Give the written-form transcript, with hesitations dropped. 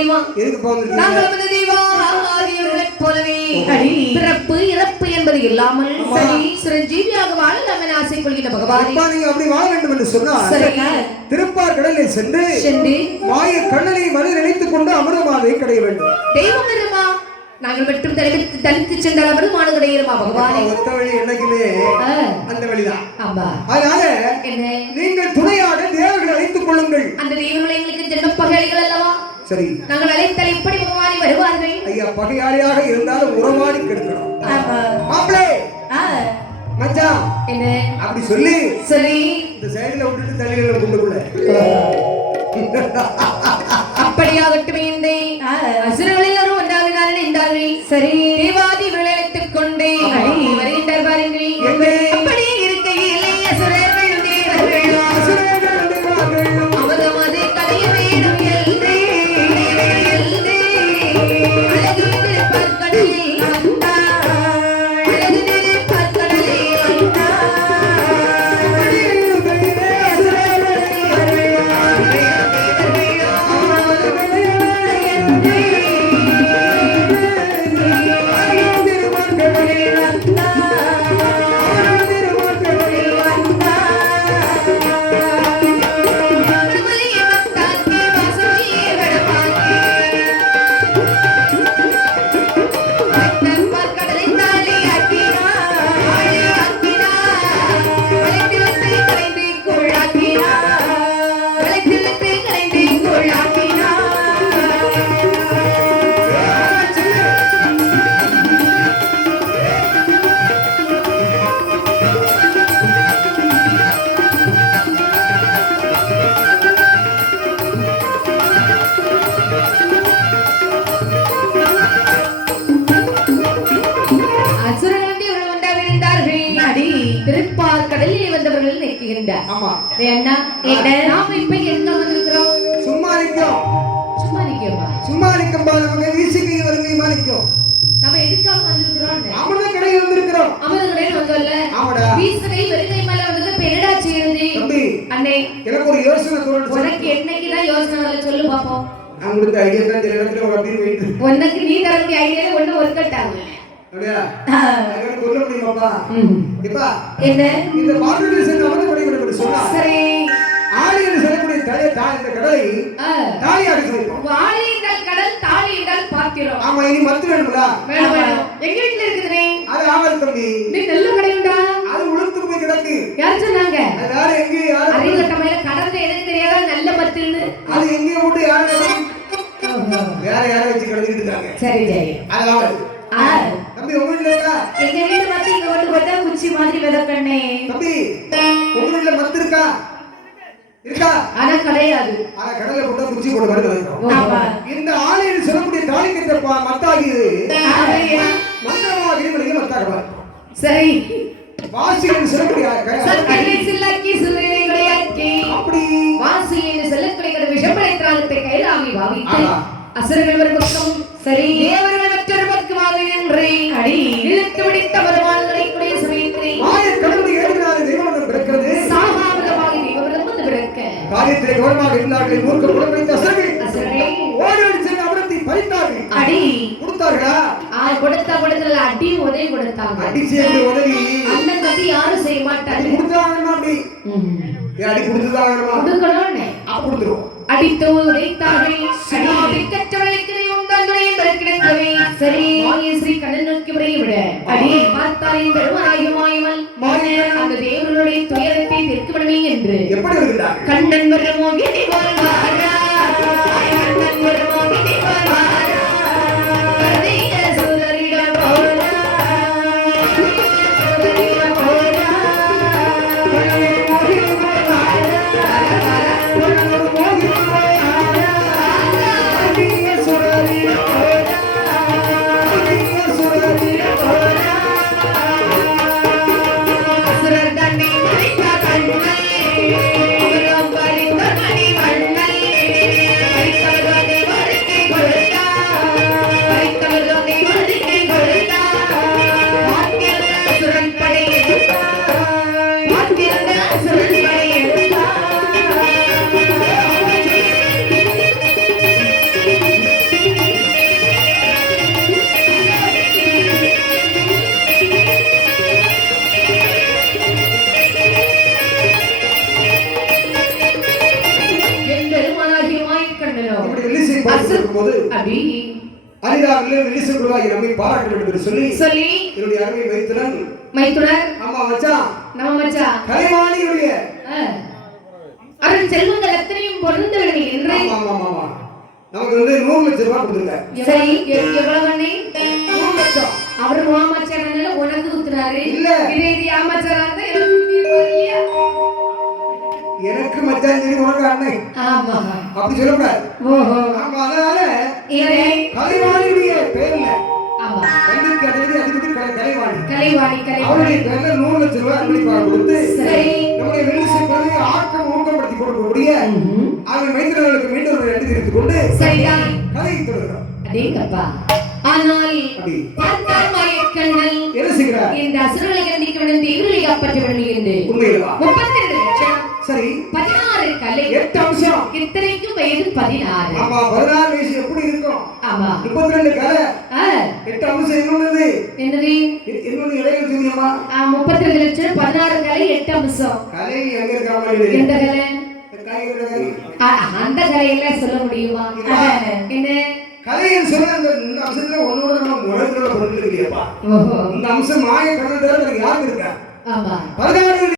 தெரியுமா? எதுக்கு போவீங்க? நாங்கள் வந்து தெய்வாதியர்களைப் போலவே பிறப்பு இறப்பு என்பது இல்லாமல் சிரஞ்சீவியாக வாழ நம்ம ஆசை கொள்கின்ற பகவான் நீங்க அப்படி வாழ வேண்டும் என்று சொன்னால் திருப்பார் கடலில் சென்று மாய கண்ணனை மனதில் நினைத்துக் கொண்டு அமிர்தமாதை கடைய வேண்டும். தெய்வம் இல்லமா நாங்கள் மட்டும் தனித்து சென்றால் அமிர்தமான கிடையிருமா பகவான்? ஒத்த வழி என்னைக்குமே அந்த வழிதான். ஆமா. அதனால நீங்கள் துணையாக தேவர்களை அழைத்துக் கொள்ளுங்கள். அந்த தேவர்கள் எங்களுக்கு ஜென்ம பகையாளிகள் அல்லவா? சரி, நாங்கள் அழைத்தால் எப்படி பகவானி வருவார்கள்? ஐயா, பகையாளியாக இருந்தாலும் உறவாடி கெடுக்கணும். மாப்பிளே மச்சான் என்ன அப்படி சொல்லி சரி இந்த சைடுல விட்டுட்டு தள்ளிகளை கொண்டுக்குள்ள அப்படியாகட்டும். இந்த அசுரர்கள் யாரும் ஒன்றாவினால் இணைந்தார்கள். சரி, தேவாதி விளையாட்டுக் கொண்டே வருகின்றார் பாருங்கள். அப்படி இருக்கையிலே அசுரர்கள் அவதமது கடைய வேணும் என்று அழகு பற்கடலில் திருப்பார் கடலில் வந்தவர்கள் நிற்கின்றார். ஆமா அண்ணா, நாம இப்ப எங்க வந்திருக்கிறோம்? சும்மா நிற்கும். சும்மா நிற்கமா? சும்மா நிற்கும் பாருங்க. வீசிக்கு வருங்க நிற்கும். நம்ம எதுக்காக வந்திருக்கிறோம்? அமிர்த கடையில் வந்திருக்கிறோம். அமிர்த கடையில் வந்தோம்ல. ஆமாடா. வீசகை வருகை மேல வந்து பெருடா செய்யுது. தம்பி அண்ணே, எனக்கு ஒரு யோசனை தோணுது. உனக்கு என்னைக்கு தான் யோசனை வரல சொல்லு பாப்போம். நான் உங்களுக்கு ஐடியா தான் தெரியல. ஒரு அப்படியே வெயிட். உனக்கு நீ தரக்கூடிய ஐடியால ஒண்ணு ஒர்க் அவுட் ஆகல. அப்படியே எனக்கு சொல்ல முடியுமாப்பா? இப்ப என்ன இந்த மார்க்கெட்ல சென்று வந்து படிக்க சொன்னா சரி, ஆளி என்று சொல்லக்கூடிய தாய் இந்த கடலை தாலியாக சொல்லுவோம். ஆளி என்றால் கடல், தாலி என்றால் பாத்திரம். ஆமா, இனி மத்து வேணும்ல? வேணும் வேணும். எங்க வீட்ல இருக்குதுனே? அது ஆவல் தம்பி. நீ நல்ல கடை உண்டா? அது உளுத்து போய் கிடக்கு. யார் சொன்னாங்க? அது யாரு எங்க யாரு அறிவுட்ட மேல கடந்து எனக்கு தெரியாத நல்ல மத்துன்னு. அது எங்க விட்டு யாரு வேற யாரை வச்சு கடந்துட்டு இருக்காங்க. சரி சரி, அது ஆவல். தம்பி உங்க வீட்ல இருக்கா? எங்க வீட்டு மத்து இங்க வந்து கொட்டா குச்சி மாதிரி வெதக்கண்ணே. தம்பி உங்க வீட்ல மத்து இருக்கா? இருக்கா? ஆனா கிடையாது. ஆனா கடல்ல கொட்டா குச்சி போட்டு வருது. ஆமா. இந்த ஆளையில் சொல்லக்கூடிய தாலிக்கிட்ட மத்தாகிது. மந்திரமா கிரிமணிக்கு மத்தாகவா. சரி, வாசியில் சொல்லக்கூடிய சக்கரை சில்லக்கி சுரேனை கிடையாக்கி. அப்படி வாசியில் சொல்லக்கூடிய விஷப்படைத்ராகத்தை கைலாமி பாவித்து அசுரர்கள் ஒரு பக்கம், சரி தேவர்கள் மற்றொரு பக்கமாக நின்று அடி இழுத்து பிடித்த வருமானங்களை கூடிய சமயத்திலே ஆயிரம் கடவுள் ஏழுகிறாரு தெய்வம் பிறக்கிறது. சாகாவதமாக தெய்வம் வந்து பிறக்க காரியத்திலே கவனமாக இருந்தார்கள். மூர்க்க குணப்படுத்த அசுரர்கள் ஓடி சென்று அமிர்தத்தை பறித்தார்கள். அடி கொடுத்தார்களா? கொடுத்தல அடி உதவி கொடுத்தாங்க. அடி சேர்ந்து உதவி அண்ணன் தம்பி யாரும் செய்ய மாட்டாங்க. கொடுத்தாங்கன்னா அப்படி அடி கொடுத்துதான் கொடுக்கணும்னு அப்ப கொடுத்துருவோம். அடித்து உதைத்தார்கள். அடி கற்றவர்களுக்கு உண்டாந்துரையும் பெருக்கிடக்கவே. சரி, ஸ்ரீ கண்ணன் நோக்கி விட அடி பார்த்தாரின் பெருமாயுமாயவள் அந்த தேவர்களுடைய துயரத்தை தீர்க்கவிடவில்லை என்று எப்படி வருகிறார்? கண்ணன் வருமோகினி வருவாரா, கண்ணன் வருமோகினி வருவாரா, சுதரிடம் போரா, சுதரிடம் போரா, அசுரர் தன்னை மறைத்த கண்ணை அவரம் பறிந்த மணி வண்ண கலந்து இருக்கும்போது அப்படி அரிதாவில் வெளிசு குழுவாகி நம்மை பாராட்ட வேண்டும் என்று சொல்லி சொல்லி என்னுடைய அருமை மைத்துனன் மைத்துனர் ஆமா மச்சான் நம்ம மச்சான் கலைவாணியுடைய அருள் செல்வங்கள் எத்தனையும் பொருந்து என்று ஆமா ஆமா ஆமா நமக்கு வந்து 100 லட்சம் ரூபாய் கொடுத்துருங்க. சரி எவ்வளவு அண்ணே? 100 லட்சம். அவர் மாமச்சானால உனக்கு ஊத்துறாரு. இல்ல இது ஆமச்சாரா இருந்தா எனக்கு ஊத்திருப்பாருயா. எனக்கு மச்சான் சரி உனக்கு அண்ணே. ஆமா அப்படி சொல்லக்கூடாது. ஓஹோ ஆமா அதனால இதே கலைவாணியுடைய பேர்ல ஆமா கல்விக்கு அதிபதி கலைவாணி கலைவாணி அவருடைய பேர்ல 100 லட்சம் ரூபாய் அன்பளிப்பாக கொடுத்து சரி நம்முடைய வெளிசு குழுவை ஆக்கம் ஊக்கப்படுத்தி கொடுக்கக்கூடிய அவன் மைத்திரர்களுக்கு மீண்டும் ஒரு நன்றி தெரிவித்துக் கொண்டு சரிதான் கதை தொடர்கிறோம். அடேங்கப்பா ஆனால் பார்த்தால் மாயக்கண்ணல் என்ன செய்கிறார்? இந்த அசுரலை கண்டிக்க வேண்டும் தீவிரலை காப்பாற்ற வேண்டும் என்று உண்மையிலவா 32 லட்சம் சரி 16 கலை 8 அம்சம் இத்தனைக்கும் வயது 16 ஆமா 16 வயசு எப்படி இருக்கும்? ஆமா 32 கலை 8 அம்சம் என்னது? என்னது இன்னொன்னு இடையில சொன்னியம்மா 32 லட்சம் 16 கலை 8 அம்சம் கலை எங்க இருக்காம எந்த கலை கலை அந்த கலையெல்லாம் சொல்ல முடியுமா? என்ன கலையை சொல்ல இந்த அம்சத்துல ஒன்னோட நம்ம முறைகளோட பொருள் இல்லையாப்பா. ஓஹோ இந்த அம்சம் மாய கடல் தவிர யாருக்கு இருக்கா? ஆமா 16